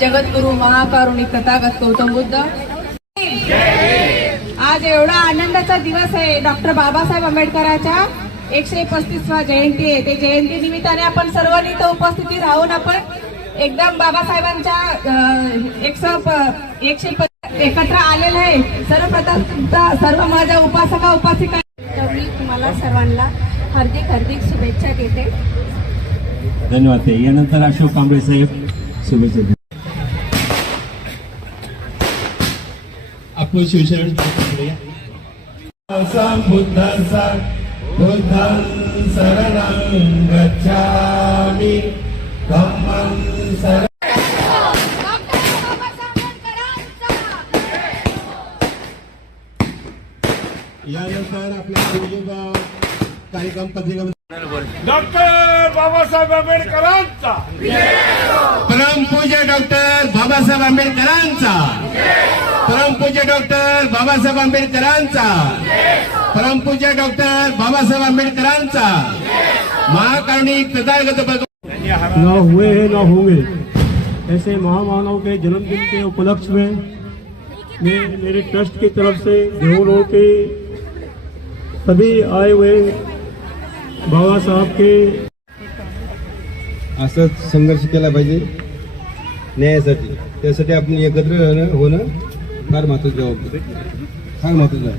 जगद्गुरु महाकारुणिक तथागत गौतम बुद्ध। आज एवढा आनंदाचा दिवस आहे, डॉक्टर बाबासाहेब आंबेडकरांच्या 135वा जयंती आहे। ते जयंती निमित्ताने आपण सर्वांनी इथं उपस्थिती राहून आपण एकदम बाबासाहेबांच्या 100 एकत्र आलेलं आहे। सर्वप्रथम तुमचा सर्व माझ्या उपासका उपासिका मी तुम्हाला सर्वांना हार्दिक शुभेच्छा देते। धन्यवाद। यानंतर अशोक कांबळे साहेब शुभेच्छा। आपण शिवशरण बुद्धं शरणं गच्छामि धम्मं शरणं। यानंतर आपल्या कार्यक्रम पत्रिका डॉक्टर बाबासाहेब आंबेडकरांचा परमपूज्य डॉक्टर बाबासाहेब आंबेडकरांचा परमपूज्य डॉक्टर बाबासाहेब आंबेडकरांचा परमपूज्य डॉक्टर बाबासाहेब आंबेडकरांचा महाकारुणिक तथागत न हुए हैं न होंगे ऐसे महामानव के जन्मदिन के उपलक्ष्य में मेरे ट्रस्ट की तरफ से देहू रोड के सभी आए हुए बाबा साहब के असंच संघर्ष केला पाहिजे न्यायासाठी। त्यासाठी आपण एकत्र होणं फार महत्त्वाचं आहे।